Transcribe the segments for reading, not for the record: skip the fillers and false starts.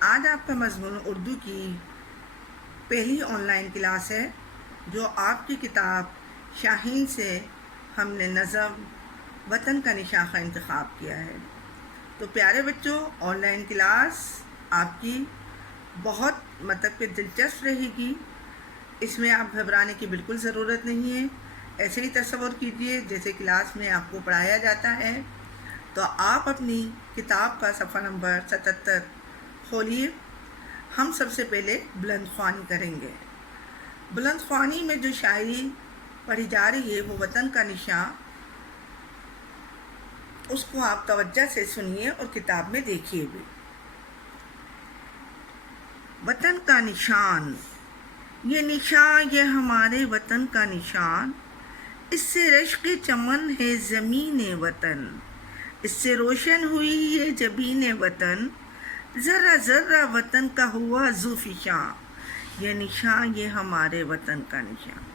آج آپ کا مضمون اردو کی پہلی آن لائن کلاس ہے جو آپ کی کتاب شاہین سے ہم نے نظم وطن کا نشاں کا انتخاب کیا ہے۔ تو پیارے بچوں، آن لائن کلاس آپ کی بہت کہ دلچسپ رہے گی۔ اس میں آپ گھبرانے کی بالکل ضرورت نہیں ہے۔ ایسے ہی تصور کیجئے جیسے کلاس میں آپ کو پڑھایا جاتا ہے۔ تو آپ اپنی کتاب کا صفحہ نمبر 77 کھولیے۔ ہم سب سے پہلے بلند خوانی کریں گے۔ بلند خوانی میں جو شاعری پڑھی جا رہی ہے وہ وطن کا نشاں، اس کو آپ توجہ سے سنیے اور کتاب میں دیکھیے بھی۔ وطن کا نشان، یہ نشان یہ ہمارے وطن کا نشان، اس سے رشک چمن ہے زمین وطن، اس سے روشن ہوئی یہ جبین وطن، ذرہ ذرہ وطن کا ہوا ذو فشاں، یہ نشان یہ ہمارے وطن کا نشان۔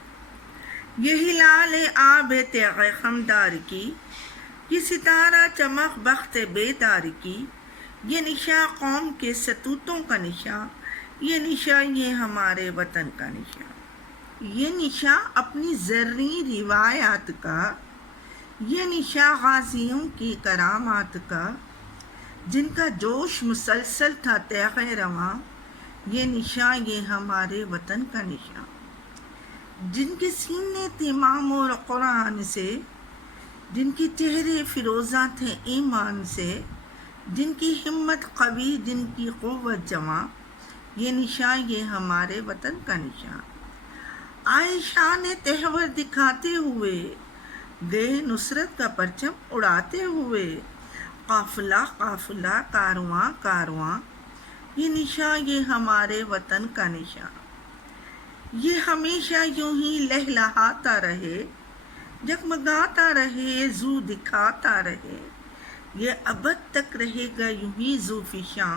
یہ ہلال آب تیغ خمدار کی، یہ ستارہ چمک بخت بیدار کی، یہ نشان قوم کے ستوتوں کا نشان، یہ نشان یہ ہمارے وطن کا نشان۔ یہ نشان اپنی زرعی روایات کا، یہ نشان غازیوں کی کرامات کا، جن کا جوش مسلسل تھا تیغ رواں، یہ نشان یہ ہمارے وطن کا نشان۔ جن کے سینے تھے معمور قرآن سے، جن کے چہرے فیروزاں تھے ایمان سے، جن کی ہمت قوی جن کی قوت جواں، یہ نشان یہ ہمارے وطن کا نشان۔ آئے شان تہور دکھاتے ہوئے، گئے نصرت کا پرچم اڑاتے ہوئے، قافلہ قافلہ کارواں کارواں، یہ نشان یہ ہمارے وطن کا نشان۔ یہ ہمیشہ یوں ہی لہلہاتا رہے، جگمگاتا رہے ذو دکھاتا رہے، یہ ابد تک رہے گا یوں ہی ذو فشاں،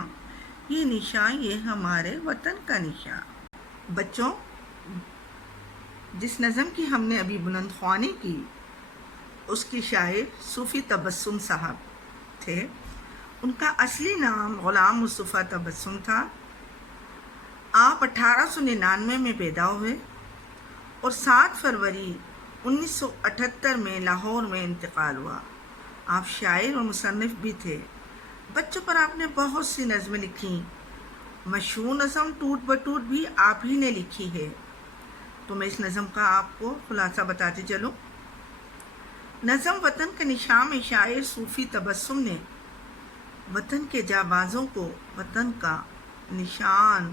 یہ نشان یہ ہمارے وطن کا نشان۔ بچوں، جس نظم کی ہم نے ابھی بلند خوانی کی، اس کی شاعر صوفی تبسم صاحب تھے۔ ان کا اصلی نام غلام مصطفیٰ تبسم تھا۔ آپ 1899 میں پیدا ہوئے اور 7 فروری 1978 میں لاہور میں انتقال ہوا۔ آپ شاعر اور مصنف بھی تھے۔ بچوں پر آپ نے بہت سی نظمیں لکھی۔ مشہور نظم ٹوٹ بٹوٹ بھی آپ ہی نے لکھی ہے۔ تو میں اس نظم کا آپ کو خلاصہ بتاتی چلوں۔ نظم وطن کے نشان میں شاعر صوفی تبسم نے وطن کے جانبازوں کو وطن کا نشان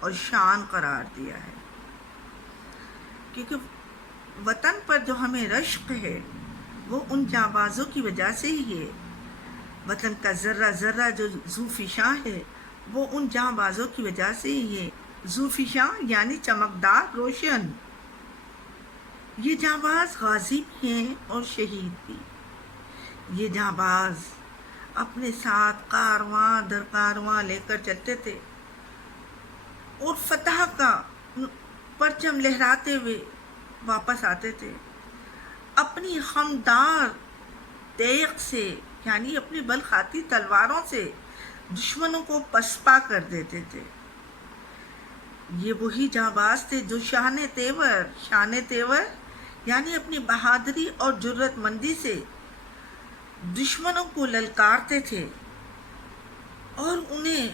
اور شان قرار دیا ہے، کیونکہ وطن پر جو ہمیں رشک ہے وہ ان جانبازوں کی وجہ سے ہی ہے۔ وطن کا ذرہ ذرہ جو ذو فشاں ہے وہ ان جانبازوں کی وجہ سے ہی ہے۔ ذو فشاں یعنی چمکدار، روشن۔ یہ جانباز غازی بھی ہیں اور شہید بھی۔ یہ جانباز اپنے ساتھ کارواں در کارواں لے کر چلتے تھے اور فتح کا پرچم لہراتے ہوئے واپس آتے تھے۔ اپنی خمدار تیغ سے یعنی اپنی بلخاتی تلواروں سے دشمنوں کو پسپا کر دیتے تھے۔ یہ وہی جانباز تھے جو شان تیور یعنی اپنی بہادری اور جرت مندی سے دشمنوں کو للکارتے تھے اور انہیں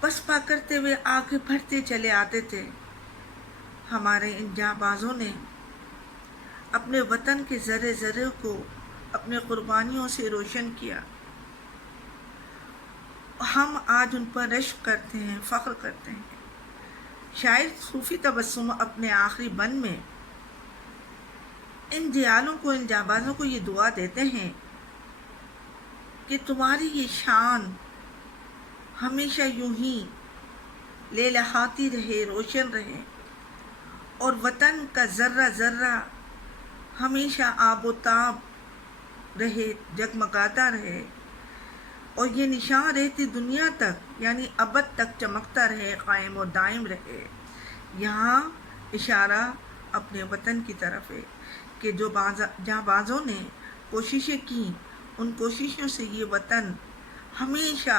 پسپا کرتے ہوئے آگے بڑھتے چلے آتے تھے۔ ہمارے ان جانبازوں نے اپنے وطن کے ذرے ذرے کو اپنے قربانیوں سے روشن کیا۔ ہم آج ان پر رشک کرتے ہیں، فخر کرتے ہیں۔ شاعر صوفی تبسم اپنے آخری بند میں ان دیالوں کو، ان جانبازوں کو یہ دعا دیتے ہیں کہ تمہاری یہ شان ہمیشہ یوں ہی لہلہاتی رہے، روشن رہے، اور وطن کا ذرہ ذرہ ہمیشہ آب و تاب رہے، جگمگاتا رہے، اور یہ نشان رہتی دنیا تک یعنی ابد تک چمکتا رہے، قائم و دائم رہے۔ یہاں اشارہ اپنے وطن کی طرف ہے کہ جو جانبازوں نے کوششیں کی، ان کوششوں سے یہ وطن ہمیشہ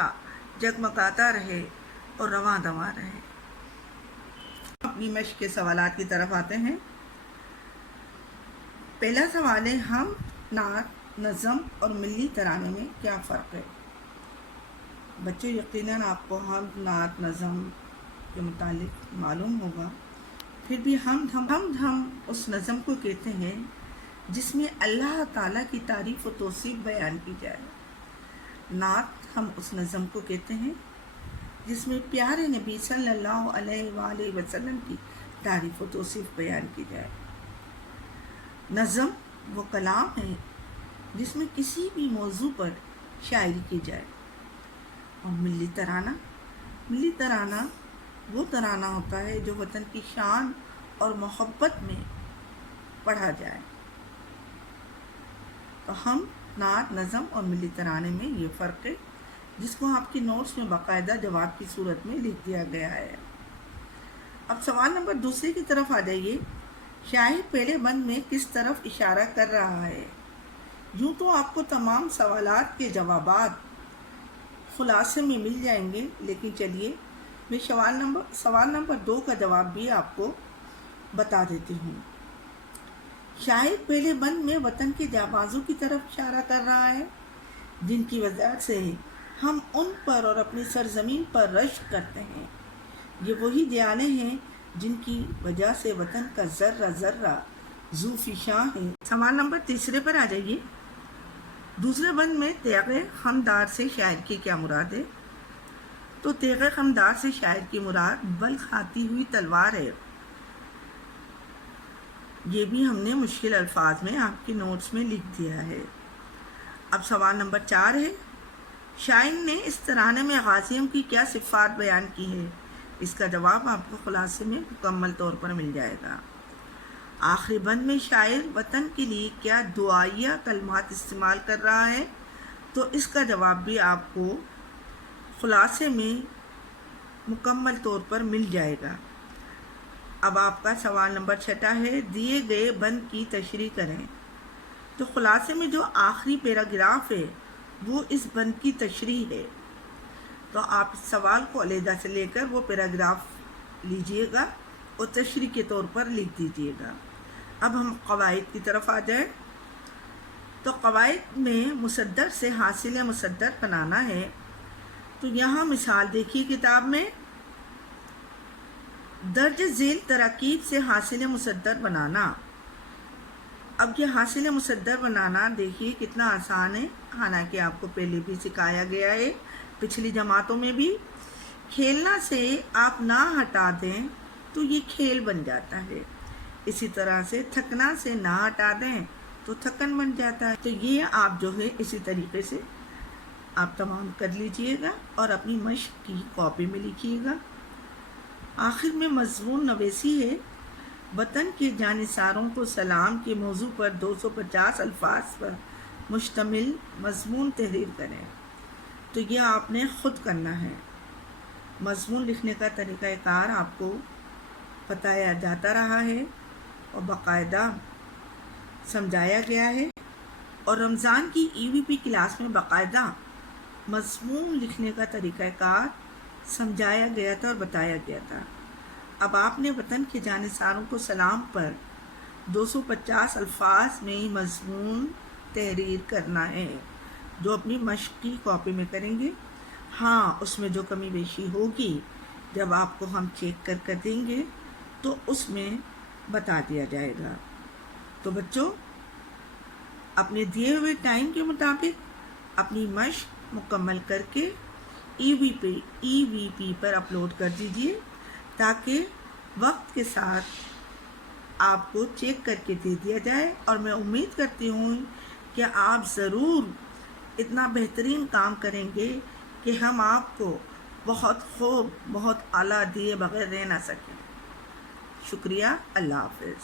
جگمگاتا رہے اور رواں دواں رہے۔ اپنی مشق کے سوالات کی طرف آتے ہیں۔ پہلا سوال ہے، ہم، نعت، نظم اور ملی ترانے میں کیا فرق ہے؟ بچوں یقیناً آپ کو حمد، نعت، نظم کے متعلق معلوم ہوگا۔ پھر بھی حمد ہم اس نظم کو کہتے ہیں جس میں اللہ تعالیٰ کی تعریف و توصیف بیان کی جائے۔ نعت ہم اس نظم کو کہتے ہیں جس میں پیارے نبی صلی اللہ علیہ وآلہ وسلم کی تعریف و توصیف بیان کی جائے۔ نظم وہ کلام ہے جس میں کسی بھی موضوع پر شاعری کی جائے۔ اور ملی ترانہ وہ ترانہ ہوتا ہے جو وطن کی شان اور محبت میں پڑھا جائے۔ تو ہم، نعت، نظم اور ملی ترانے میں یہ فرق ہے، جس کو آپ کے نوٹس میں باقاعدہ جواب کی صورت میں لکھ دیا گیا ہے۔ اب سوال نمبر 2 کی طرف آ جائیے۔ شاعر پہلے بند میں کس طرف اشارہ کر رہا ہے؟ یوں تو آپ کو تمام سوالات کے جوابات خلاصے میں مل جائیں گے، لیکن چلیے میں سوال نمبر 2 کا جواب بھی آپ کو بتا دیتی ہوں۔ شاعر پہلے بند میں وطن کے جانبازوں کی طرف اشارہ کر رہا ہے جن کی وجہ سے ہم ان پر اور اپنی سرزمین پر رشک کرتے ہیں۔ یہ وہی دیالیں ہیں جن کی وجہ سے وطن کا ذرہ ذرہ ذو فشاں ہے۔ سوال نمبر 3 پر آ جائیے۔ دوسرے بند میں تیغ خمدار سے شاعر کی کیا مراد ہے؟ تو تیغ خمدار سے شاعر کی مراد بلخ آتی ہوئی تلوار ہے۔ یہ بھی ہم نے مشکل الفاظ میں آپ کے نوٹس میں لکھ دیا ہے۔ اب سوال نمبر 4 ہے، شاعر نے اس ترانے میں غازیوں کی کیا صفات بیان کی ہے؟ اس کا جواب آپ کو خلاصے میں مکمل طور پر مل جائے گا۔ آخری بند میں شاعر وطن کے لیے کیا دعائیہ کلمات استعمال کر رہا ہے؟ تو اس کا جواب بھی آپ کو خلاصے میں مکمل طور پر مل جائے گا۔ اب آپ کا سوال نمبر 6 ہے، دیے گئے بند کی تشریح کریں۔ تو خلاصے میں جو آخری پیراگراف ہے وہ اس بند کی تشریح ہے۔ تو آپ اس سوال کو علیحدہ سے لے کر وہ پیراگراف لیجئے گا اور تشریح کے طور پر لکھ دیجئے گا۔ اب ہم قواعد کی طرف آ جائیں۔ تو قواعد میں مصدر سے حاصل مصدر بنانا ہے۔ تو یہاں مثال دیکھیے کتاب میں، درج ذیل تراکیب سے حاصل مصدر بنانا۔ اب یہ حاصل مصدر بنانا دیکھیے کتنا آسان ہے، حالانکہ آپ کو پہلے بھی سکھایا گیا ہے، پچھلی جماعتوں میں بھی۔ کھیلنا سے آپ نہ ہٹا دیں تو یہ کھیل بن جاتا ہے، اسی طرح سے تھکنا سے نہ ہٹا دیں تو تھکن بن جاتا ہے۔ تو یہ آپ جو ہے اسی طریقے سے آپ تمام کر لیجئے گا اور اپنی مشق کی کاپی میں لکھیے گا۔ آخر میں مضمون نویسی ہے، وطن کے جانثاروں کو سلام کے موضوع پر 250 الفاظ پر مشتمل مضمون تحریر کریں۔ تو یہ آپ نے خود کرنا ہے۔ مضمون لکھنے کا طریقہ کار آپ کو بتایا جاتا رہا ہے اور باقاعدہ سمجھایا گیا ہے، اور رمضان کی EVP کلاس میں باقاعدہ مضمون لکھنے کا طریقہ کار سمجھایا گیا تھا اور بتایا گیا تھا۔ اب آپ نے وطن کے جانثاروں کو سلام پر 250 الفاظ میں ہی مضمون تحریر کرنا ہے، جو اپنی مشق کی کاپی میں کریں گے۔ ہاں، اس میں جو کمی بیشی ہوگی جب آپ کو ہم چیک کر دیں گے تو اس میں بتا دیا جائے گا۔ تو بچوں، اپنے دیے ہوئے ٹائم کے مطابق اپنی مشق مکمل کر کے EVP پر اپلوڈ کر دیجئے، تاکہ وقت کے ساتھ آپ کو چیک کر کے دے دیا جائے، اور میں امید کرتی ہوں کہ آپ ضرور اتنا بہترین کام کریں گے کہ ہم آپ کو بہت خوب، بہت اعلیٰ دیے بغیر رہ نہ سکیں۔ شکریہ، اللہ حافظ۔